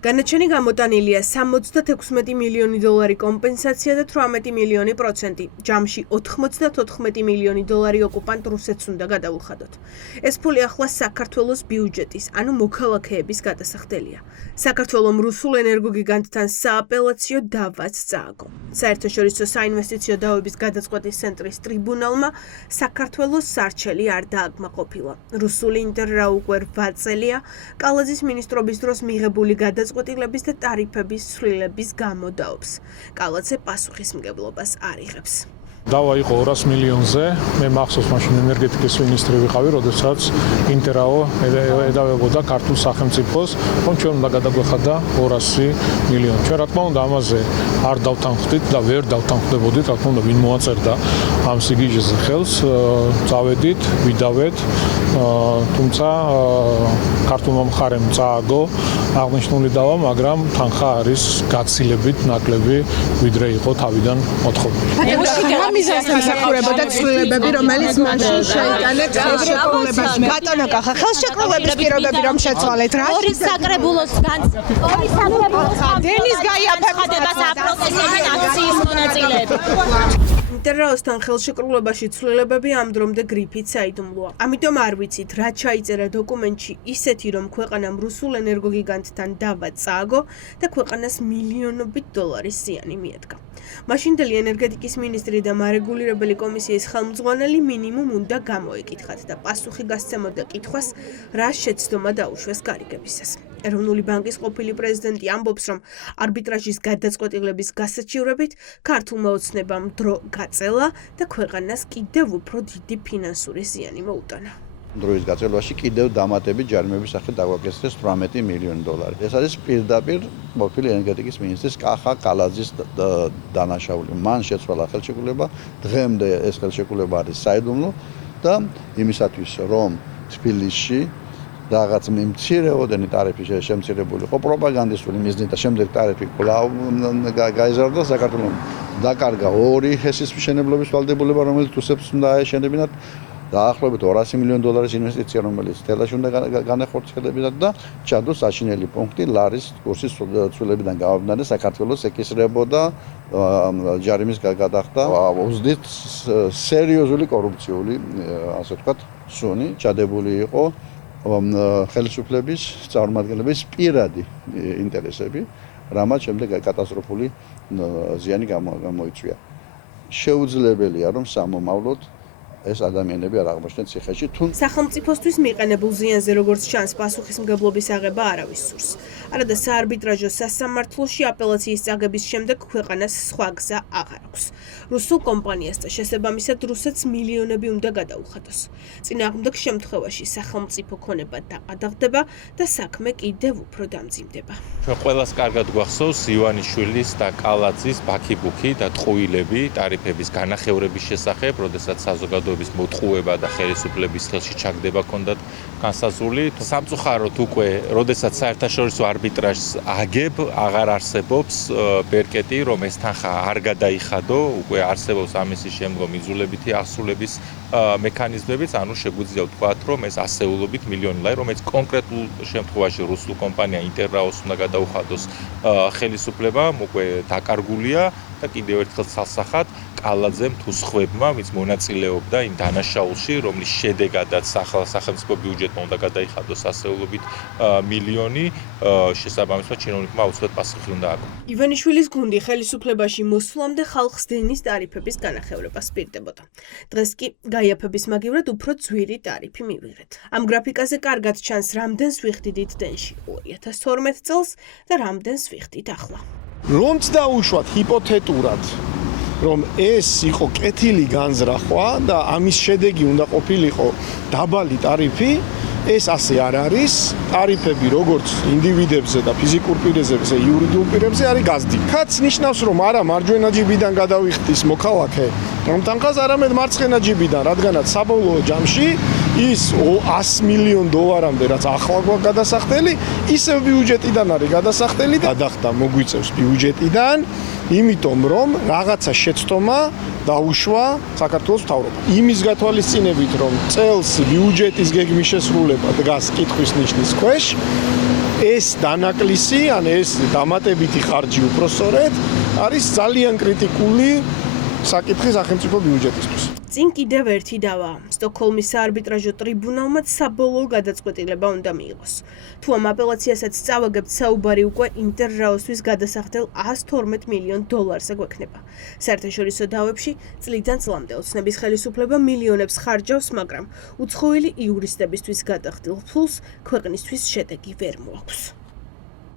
განაჩენი გამოტანილია 76 მილიონი დოლარი კომპენსაცია და 18 მილიონი პროცენტი. ჯამში 94 მილიონი დოლარი ოკუპანტ რუსეთს უნდა გადაუხადოთ. ეს ფული ახლა საქართველოს ბიუჯეტის, ანუ მოქალაქეების გადასახდელია. საქართველოს რუსულ ენერგოგიგანტთან სააპელაციო დავაც წააგო. საერთაშორისო საინვესტიციო დავების გადაწყვეტის ცენტრის ტრიბუნალმა საქართველოს სარჩელი არ დააკმაყოფილა. რუსული ინტერრა უკვე 8 წელია კალაძის მინისტრობის დროს მიღებული გადაწყვეტილების და ტარიფების ცვლილების გამო დაობს. კალაძე პასუხისმგებლობას არ იღებს. დავა იყო 200 მილიონზე. მე მახსოვს მაშინ ენერგეტიკის მინისტრი ვიყავი, როდესაც ინტერაო ედავებოდა ქართულ სახელმწიფოს, რომ ჩვენ უნდა გადაგვეხადა 200 მილიონი. ჩვენ რა თქმა უნდა ამაზე არ დავთანხმდით და ვერ დავთანხმდებოდით, რა თქმა უნდა ვინ მოაწერდა ამ სიგიჟეზე ხელს, წავედით, ვიდავეთ, თუმცა ქართულმა მხარემ წააგო აღნიშნული დავა, მაგრამ თანხა არის გაცილებით ნაკლები, ვიდრე იყო თავიდან მოთხოვილი. მიზანთან სახურებოდა ცვლილებები, რომელიც მაშინ შეიტანეთ ხელშეკრულებას. ბატონო კახა, ხელშეკრულების პირობები რომ შეცვალეთ რა? ორი საკრებულოს დენის გაიაფებდება საპროტესტები აქციის მონაწილეები. ინტერრაოსთან ხელშეკრულებაში ცვლილებები ამ დრომდე გრიფით საიდუმლოა. ამიტომ არ ვიცით, რა ჩაიწერა დოკუმენტში ისეთი, რომ ქვეყანამ რუსულ ენერგოგიგანტთან დავა წააგო და ქვეყანას მილიონობით დოლარის ზიანი მიადგა. მაშინდელი ენერგეტიკის მინისტრი და მარეგულირებელი კომისიის ხელმძღვანელი მინიმუმ უნდა გამოეკითხათ და პასუხი გასცემოდა კითხვას, რა შეცდომა დაუშვეს გარიგებისას. ეროვნული ბანკის ყოფილი პრეზიდენტი ამბობს, რომ არბიტრაჟის გადაწყვეტილების გასაჩივრებით ქართულმა ოცნებამ დრო გაწელა და ქვეყანას კიდევ უფრო დიდი ფინანსური ზიანი მოუტანა. დროის გაწელვაში კიდევ დამატებით ჯარიმების სახით დაგვაკისრეს 18 მილიონი დოლარი. ეს არის პირდაპირ ყოფილი ენერგეტიკის მინისტრის კახა კალაძის დანაშაული. მან შეცვალა ხელშეკრულება, დღემდე ეს ხელშეკრულება არის საიდუმლო და იმისათვის, რომ თბილისში რაღაც მცირეოდენი ტარიფი შემცირებული იყო პროპაგანდისტული მიზნით და შემდეგ ტარიფი კვლავ გაიზარდა, საქართველოს დაკარგა 2 ჰესის მშენებლობის ვალდებულება, რომელიც რუსებს უნდა აეშენებინათ. დაახლოებით 200 მილიონი დოლარის ინვესტიცია, რომელიც თელაში უნდა განახორციელებინათ და ჩადო საშინელი პუნქტი ლარის კურსის ცვლილებიდან გამომდინარე საქართველოს ეკისრებოდა ჯარიმის გადახდა უზდით სერიოზული კორუფციული, ასე ვთქვათ, სუნი ჩადებული იყო ხელისუფლების წარმომადგენლების პირადი ინტერესები, რამაც შემდეგ კატასტროფული ზიანი გამოიწვია. შეუძლებელია, რომ სამომავლოდ ეს ადამიანები არ აღმოჩნდეთ ციხეში. სახელმწიფოსთვის მიყენებულ ზიანზე როგორც ჩანს, პასუხისმგებლობის აღება არავის სურს. არადა საარბიტრაჟო სასამართლოში აპელაციის წაგების შემდეგ ქვეყანას სხვა გზა აღარ აქვს. რუსულ კომპანიას და შესაბამისად რუსეთს მილიონები უნდა გადაუხადოს. წინააღმდეგ შემთხვევაში სახელმწიფო ქონება დაყადაღდება და საქმე კიდევ უფრო დამძიმდება. ჩვენ ყველას კარგად გვახსოვს ივანიშვილის და კალაძის ბაქიბუქი და ტყუილები ტარიფების განახევრების შესახებ, როდესაც საზოგადოების მოტყუება და ხელისუფლების ხელში ჩაგდება ჰქონდათ განსაზღვრული. სამწუხაროდ უკვე, როდესაც საერთაშორისო არბიტრაჟს აგებ, აღარ არსებობს ბერკეტი, რომ ეს თანხა არ გადაიხადო, უკვე არსებობს ამის შემდგომ იძულებითი აღსრულების მექანიზმებიც, ანუ შეგვიძლია ვთქვათ, რომ ეს ასეულობით მილიონი ლარი, რომელიც კონკრეტულ შემთხვევაში რუსულ კომპანია ინტერრაოს უნდა გადაუხადოს ხელისუფლებამ, უკვე დაკარგულია და კიდევ ერთხელ ცალსახად კალაძემ თუ სხვებმა, ვინც მონაწილეობდა იმ დანაშაულში, რომლის შედეგადაც სახელმწიფო ბიუჯეტმა უნდა გადაიხადოს ასეულობით მილიონი, შესაბამისად ჩინოვნიკმა აუცილებლად პასუხი უნდა ააგო. ივანიშვილის გუნდი ხელისუფლებაში მოსვლამდე ხალხს დენის ტარიფების განახევრებას პირდებოდა. დღეს კი გაიაფების მაგივრად უფრო ძვირი ტარიფი მივიღეთ. ამ გრაფიკაზე კარგად ჩანს, რამდენს ვიხდით დენში 2012 წელს და რამდენს ვიხდით ახლა. რომც დაუშვათ ჰიპოთეტურად, რომ ეს იყო კეთილი განზრახვა და ამის შედეგი უნდა ყოფილიყო დაბალი ტარიფი, ეს ასე არ არის. ტარიფები როგორც ინდივიდებზე და ფიზიკურ პირებზე, ისე იურიდიულ პირებზე არის გაზრდილი. ხაც ნიშნავს, რომ არა მარჯვენა ჯიბიდან გადავიხდის მოქალაქე ამ თანხას, არამედ მარცხენა ჯიბიდან, რადგანაც საბოლოო ჯამში ის 100 მილიონ დოლარამდე, რაც ახლა გვაქვს გადასახდელი, ისევ ბიუჯეტიდან არის გადასახდელი და გადახდა მოგვიწევს ბიუჯეტიდან, იმიტომ რომ რაღაცა შეცდომა დაუშვა საქართველოს მთავრობამ. იმის გათვალისწინებით, რომ წელს ბიუჯეტის გეგმის შესრულება დგას კითხვის ნიშნის ქვეშ, ეს დანაკლისი, ან ეს დამატებითი ხარჯი უпроსწორად არის ძალიან კრიტიკული საკითხი სახელმწიფო ბიუჯეტისთვის. წინ კიდევ ერთი დავა. სტოკჰოლმის საარბიტრაჟო ტრიბუნალმა საბოლოო გადაწყვეტილება უნდა მიიღოს. თუ ამ აპელაციასაც წავაგებთ, საუბარი უკვე ინტერრაოსთვის გადასახდელ 112 მილიონ დოლარზე გვექნება. საერთაშორისო დავებში წლიდან წლამდე ოცნების ხელისუფლება მილიონებს ხარჯავს, მაგრამ უცხოელი იურისტებისთვის გადახდილ ფულს ქვეყნისთვის შედეგი ვერ მოაქვს.